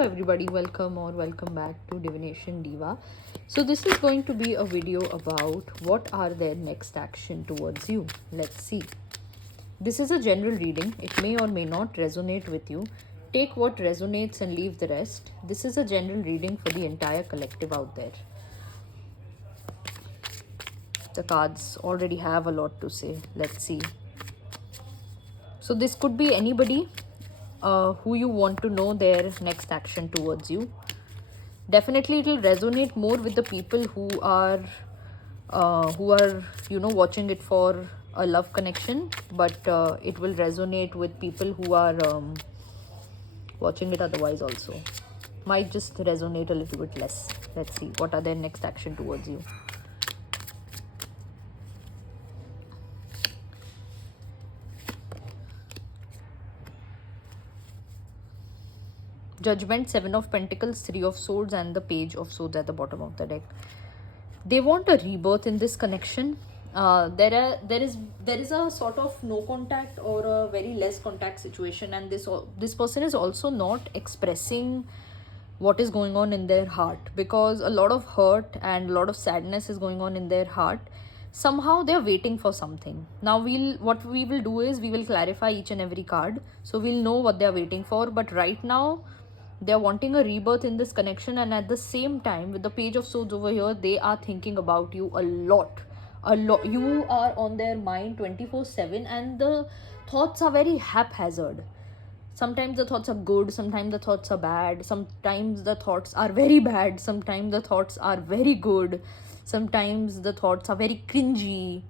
Hello everybody, welcome or welcome back to Divination Diva. So this is going to be a video about what are their next action towards you. Let's see. This is a general reading. It may or may not resonate with you. Take what resonates and leave the rest. This is a general reading for the entire collective out there. The cards already have a lot to say. Let's see. So this could be anybody who you want to know their next action towards you. Definitely it will resonate more with the people who are watching it for a love connection, but it will resonate with people who are watching it otherwise also. Might just resonate a little bit less. Let's see what are their next action towards you. Judgment, Seven of Pentacles, Three of Swords, and the Page of Swords at the bottom of the deck. They want a rebirth in this connection. There is a sort of no contact or a very less contact situation, and this person is also not expressing what is going on in their heart, because a lot of hurt and a lot of sadness is going on in their heart. Somehow they are waiting for something. Now what we will do is we will clarify each and every card, so we'll know what they are waiting for. But right now they are wanting a rebirth in this connection, and at the same time with the Page of Swords over here, they are thinking about you a lot. You are on their mind 24/7, and the thoughts are very haphazard. Sometimes the thoughts are good, sometimes the thoughts are bad, sometimes the thoughts are very bad, sometimes the thoughts are very good, sometimes the thoughts are very cringy,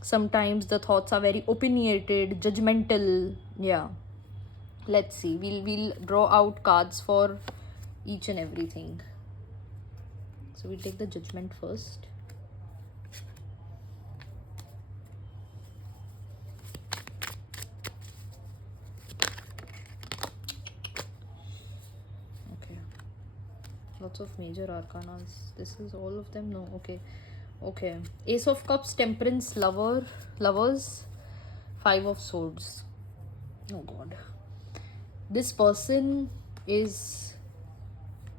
sometimes the thoughts are very opinionated, judgmental. Yeah, let's see, we'll draw out cards for each and everything. So we'll take the Judgment first. Okay, lots of major arcanas. This is all of them? No. Okay, Ace of Cups, Temperance, Lovers, Five of Swords. Oh god, this person is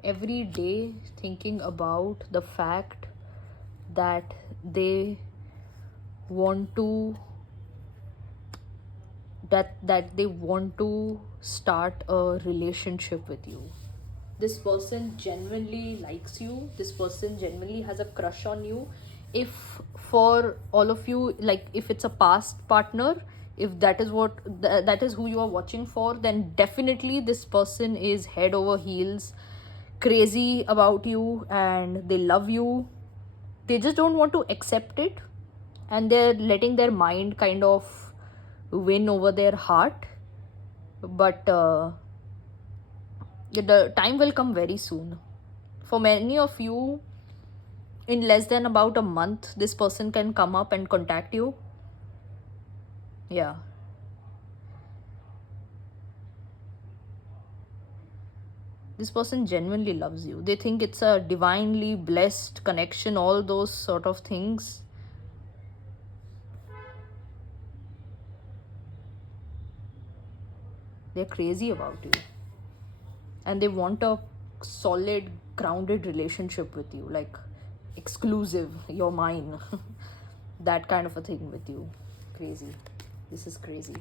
every day thinking about the fact that they want to start a relationship with you. This person genuinely likes you. This person genuinely has a crush on you. If for all of you, like if it's a past partner, if that is that is who you are watching for, then definitely this person is head over heels crazy about you and they love you. They just don't want to accept it, and they're letting their mind kind of win over their heart. But the time will come very soon. For many of you, in less than about a month, this person can come up and contact you. Yeah. This person genuinely loves you. They think it's a divinely blessed connection, all those sort of things. They're crazy about you. And they want a solid, grounded relationship with you, like exclusive, you're mine. That kind of a thing with you. Crazy. This is crazy.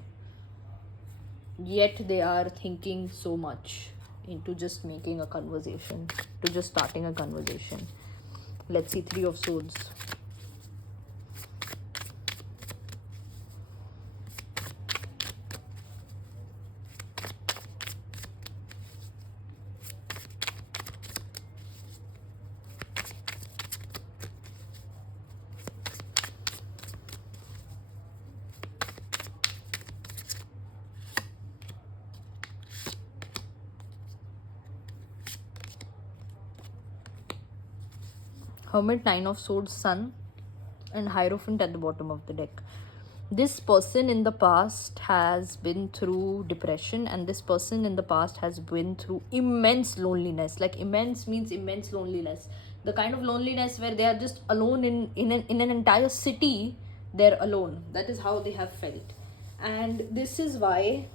Yet they are thinking so much into just making a conversation, to just starting a conversation. Let's see, Three of Swords. Hermit, Nine of Swords, Sun, and Hierophant at the bottom of the deck. This person in the past has been through depression, and this person in the past has been through immense loneliness. Like immense means immense loneliness. The kind of loneliness where they are just alone in an entire city. They're alone. That is how they have felt. And this is why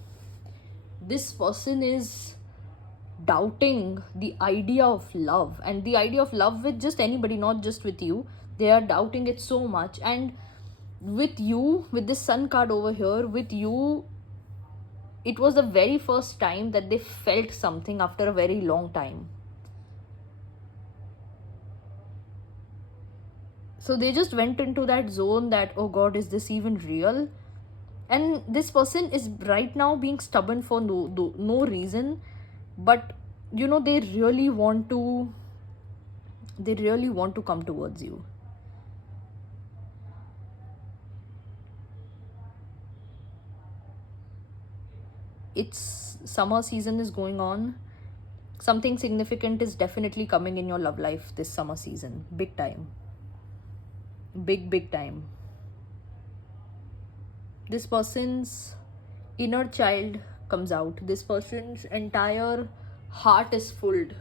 this person is doubting the idea of love, and the idea of love with just anybody, not just with you. They are doubting it so much. And with you, with this sun card over here, with you, it was the very first time that they felt something after a very long time. So they just went into that zone that, oh god, is this even real? And this person is right now being stubborn for no reason, but you know, they really want to come towards you. It's summer season is going on. Something significant is definitely coming in your love life this summer season, big time, big time. This person's inner child comes out. This person's entire heart is filled,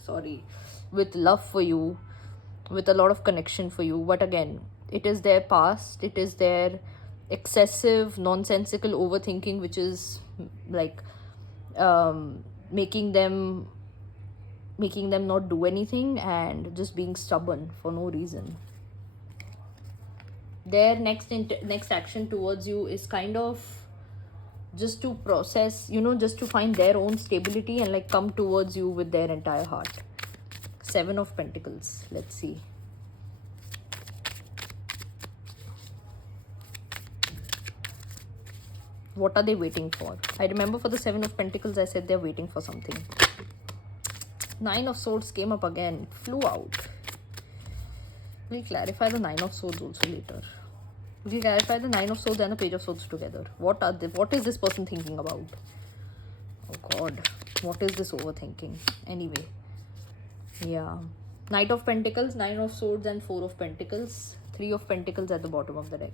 sorry, with love for you, with a lot of connection for you. But again, it is their past, it is their excessive nonsensical overthinking which is like making them not do anything and just being stubborn for no reason. Their next action towards you is kind of just to process, you know, just to find their own stability and like come towards you with their entire heart. 7 of Pentacles. Let's see. What are they waiting for? I remember for the 7 of Pentacles, I said they're waiting for something. 9 of Swords came up again, flew out. We'll clarify the 9 of Swords also later. We'll clarify the 9 of Swords and the Page of Swords together. What is this person thinking about? Oh god, what is this overthinking? Anyway, yeah. Knight of Pentacles, 9 of Swords and 4 of Pentacles. 3 of Pentacles at the bottom of the deck.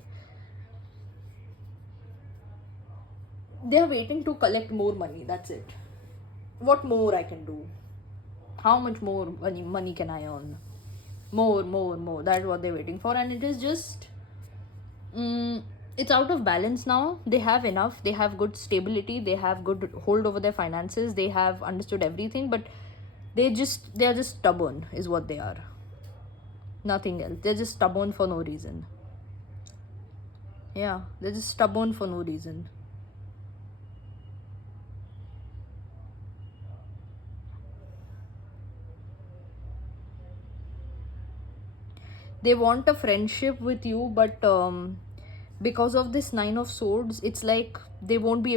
They are waiting to collect more money, that's it. What more I can do? How much more money can I earn? More. That's what they're waiting for. And it is just it's out of balance now. They have enough, they have good stability, they have good hold over their finances, they have understood everything, but they are just stubborn is what they are. Nothing else. They're just stubborn for no reason. Yeah, they're just stubborn for no reason. They want a friendship with you, but because of this 9 of Swords, it's like they won't be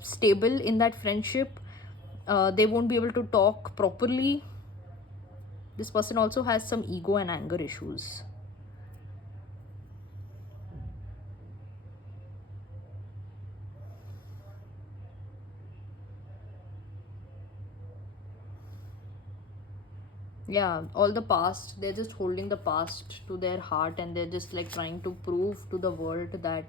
stable in that friendship. They won't be able to talk properly. This person also has some ego and anger issues. Yeah, all the past, they're just holding the past to their heart, and they're just like trying to prove to the world that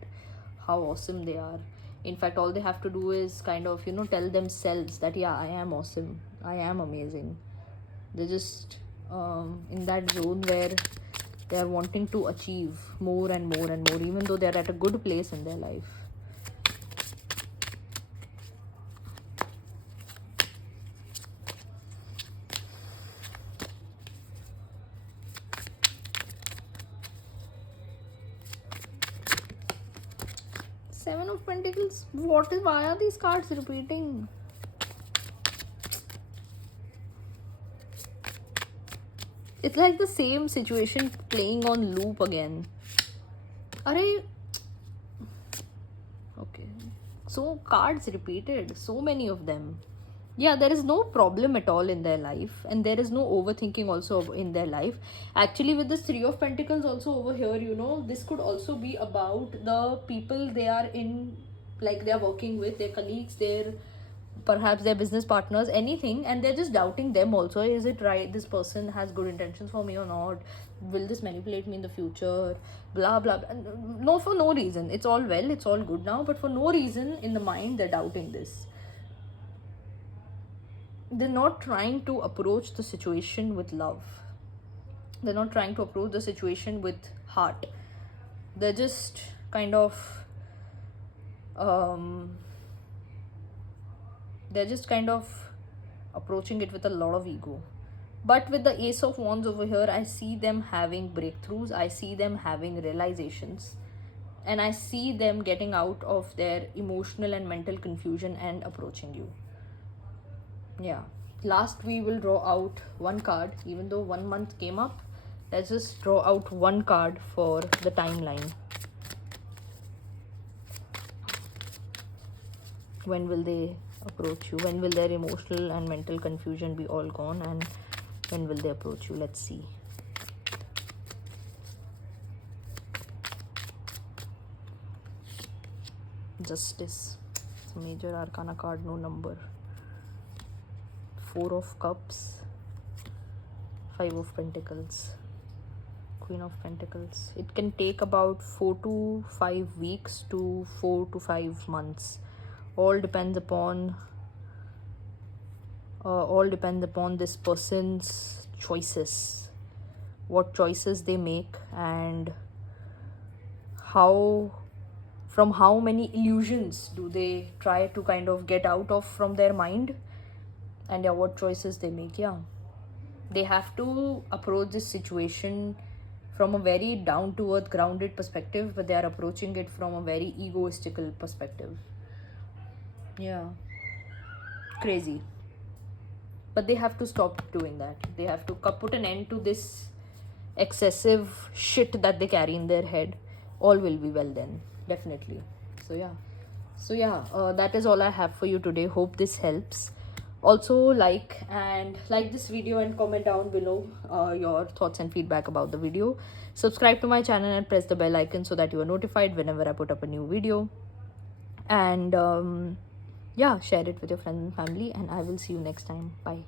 how awesome they are. In fact, all they have to do is kind of, you know, tell themselves that yeah, I am awesome, I am amazing. They're just in that zone where they are wanting to achieve more and more and more, even though they're at a good place in their life. Seven of Pentacles. Why are these cards repeating? It's like the same situation playing on loop again. Arey. Okay. So cards repeated. So many of them. Yeah, there is no problem at all in their life, and there is no overthinking also in their life. Actually, with this 3 of Pentacles also over here, you know, this could also be about the people they are in, like they are working with, their colleagues, perhaps their business partners, anything, and they're just doubting them also. Is it right? This person has good intentions for me or not? Will this manipulate me in the future? Blah blah blah. No, for no reason. It's all well, it's all good now, but for no reason in the mind they're doubting this. They're not trying to approach the situation with love. They're not trying to approach the situation with heart. They're just kind of They're just kind of approaching it with a lot of ego. But with the Ace of Wands over here, I see them having breakthroughs, I see them having realizations, and I see them getting out of their emotional and mental confusion and approaching you. Yeah. Last, we will draw out one card, even though 1 month came up. Let's just draw out one card for the timeline. When will they approach you? When will their emotional and mental confusion be all gone? And when will they approach you? Let's see. Justice. It's a major arcana card, no number. 4 of Cups. 5 of Pentacles. Queen of Pentacles. It can take about 4 to 5 weeks to 4 to 5 months. All depends upon this person's choices, what choices they make, and from how many illusions do they try to kind of get out of from their mind, and yeah, what choices they make. Yeah, they have to approach this situation from a very down to earth, grounded perspective, but they are approaching it from a very egoistical perspective. Yeah, crazy. But they have to stop doing that. They have to put an end to this excessive shit that they carry in their head. All will be well then, definitely. So yeah, that is all I have for you today. Hope this helps. Also, like this video and comment down below your thoughts and feedback about the video. Subscribe to my channel and press the bell icon so that you are notified whenever I put up a new video. And yeah, share it with your friends and family, and I will see you next time. Bye.